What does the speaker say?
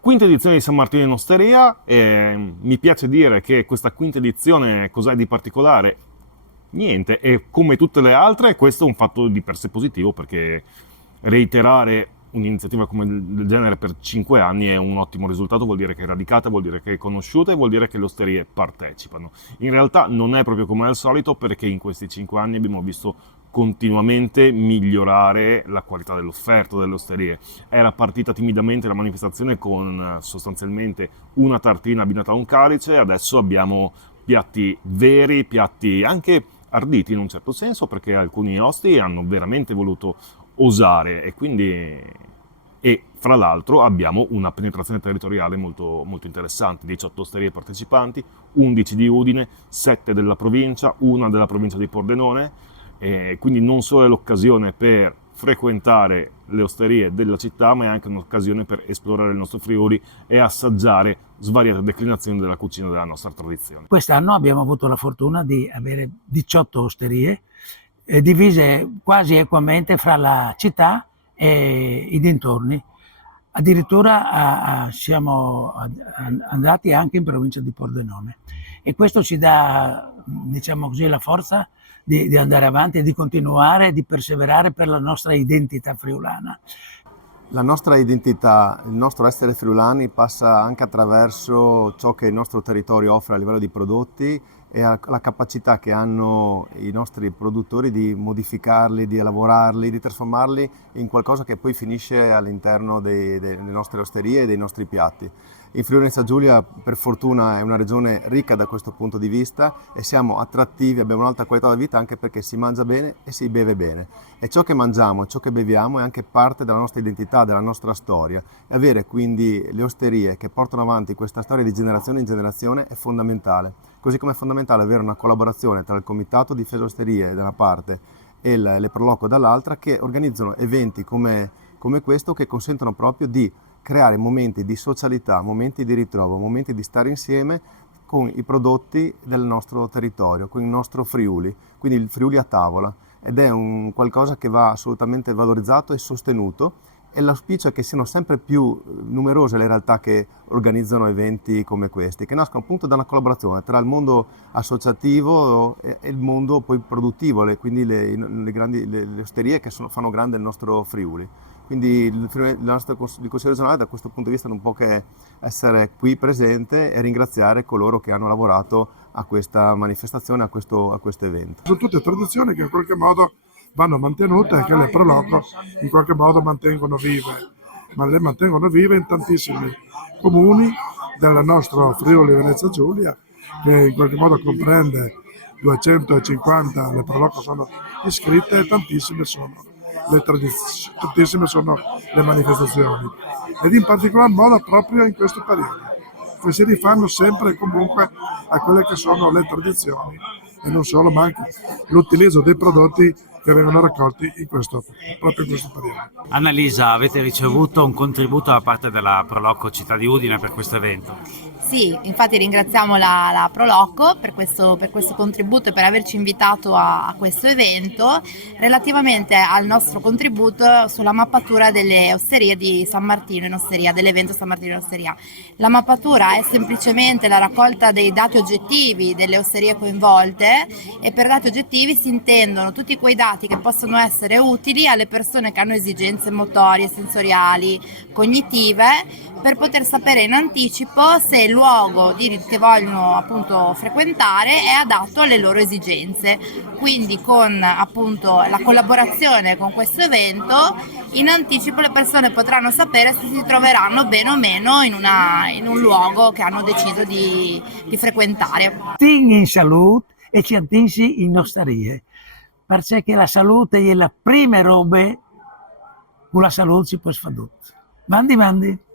Quinta edizione di San Martino in Osteria, mi piace dire che questa quinta edizione cos'è di particolare? Niente, e come tutte le altre questo è un fatto di per sé positivo, perché reiterare un'iniziativa come del genere per 5 anni è un ottimo risultato, vuol dire che è radicata, vuol dire che è conosciuta e vuol dire che le osterie partecipano. In realtà non è proprio come al solito, perché in questi 5 anni abbiamo visto continuamente migliorare la qualità dell'offerta delle osterie. Era partita timidamente la manifestazione con sostanzialmente una tartina abbinata a un calice, adesso abbiamo piatti veri, piatti anche arditi in un certo senso, perché alcuni osti hanno veramente voluto osare e fra l'altro abbiamo una penetrazione territoriale molto, molto interessante: 18 osterie partecipanti, 11 di Udine, 7 della provincia, una della provincia di Pordenone, quindi non solo è l'occasione per frequentare le osterie della città, ma è anche un'occasione per esplorare il nostro Friuli e assaggiare svariate declinazioni della cucina della nostra tradizione. Quest'anno abbiamo avuto la fortuna di avere 18 osterie divise quasi equamente fra la città e i dintorni. Addirittura siamo andati anche in provincia di Pordenone, e questo ci dà, diciamo così, la forza di andare avanti e di continuare, di perseverare per la nostra identità friulana. La nostra identità, il nostro essere friulani passa anche attraverso ciò che il nostro territorio offre a livello di prodotti e la capacità che hanno i nostri produttori di modificarli, di elaborarli, di trasformarli in qualcosa che poi finisce all'interno delle nostre osterie e dei nostri piatti. Il Friuli Venezia Giulia, per fortuna, è una regione ricca da questo punto di vista e siamo attrattivi, abbiamo un'alta qualità della vita anche perché si mangia bene e si beve bene. E ciò che mangiamo e ciò che beviamo è anche parte della nostra identità, della nostra storia. E avere quindi le osterie che portano avanti questa storia di generazione in generazione è fondamentale. Così come è fondamentale avere una collaborazione tra il Comitato Difesa Osterie da una parte e le Proloco dall'altra, che organizzano eventi come questo, che consentono proprio di creare momenti di socialità, momenti di ritrovo, momenti di stare insieme con i prodotti del nostro territorio, con il nostro Friuli, quindi il Friuli a tavola, ed è un qualcosa che va assolutamente valorizzato e sostenuto, e l'auspicio è che siano sempre più numerose le realtà che organizzano eventi come questi, che nascono appunto da una collaborazione tra il mondo associativo e il mondo poi produttivo, quindi le osterie che fanno grande il nostro Friuli. Quindi il Consiglio regionale da questo punto di vista non può che essere qui presente e ringraziare coloro che hanno lavorato a questa manifestazione, a questo evento. Sono tutte tradizioni che in qualche modo vanno mantenute e che le Proloco in qualche modo mantengono vive, ma le mantengono vive in tantissimi comuni del nostro Friuli Venezia Giulia, che in qualche modo comprende 250, le Proloco sono iscritte e tantissime sono le manifestazioni, ed in particolar modo proprio in questo periodo, che si rifanno sempre e comunque a quelle che sono le tradizioni e non solo, ma anche l'utilizzo dei prodotti che vengono raccolti proprio in questo periodo. Annalisa, avete ricevuto un contributo da parte della Proloco Città di Udine per questo evento? Sì, infatti ringraziamo la Proloco per questo contributo e per averci invitato a questo evento. Relativamente al nostro contributo sulla mappatura delle osterie di San Martino in Osteria, dell'evento San Martino in Osteria. La mappatura è semplicemente la raccolta dei dati oggettivi delle osterie coinvolte, e per dati oggettivi si intendono tutti quei dati che possono essere utili alle persone che hanno esigenze motorie, sensoriali, cognitive, per poter sapere in anticipo se il luogo che vogliono appunto frequentare è adatto alle loro esigenze. Quindi con appunto la collaborazione con questo evento, in anticipo le persone potranno sapere se si troveranno bene o meno in un luogo che hanno deciso di frequentare. Ting in salute e ci attinsi in osterie, perché la salute è la prima roba, con la salute si può fare tutto. Mandi.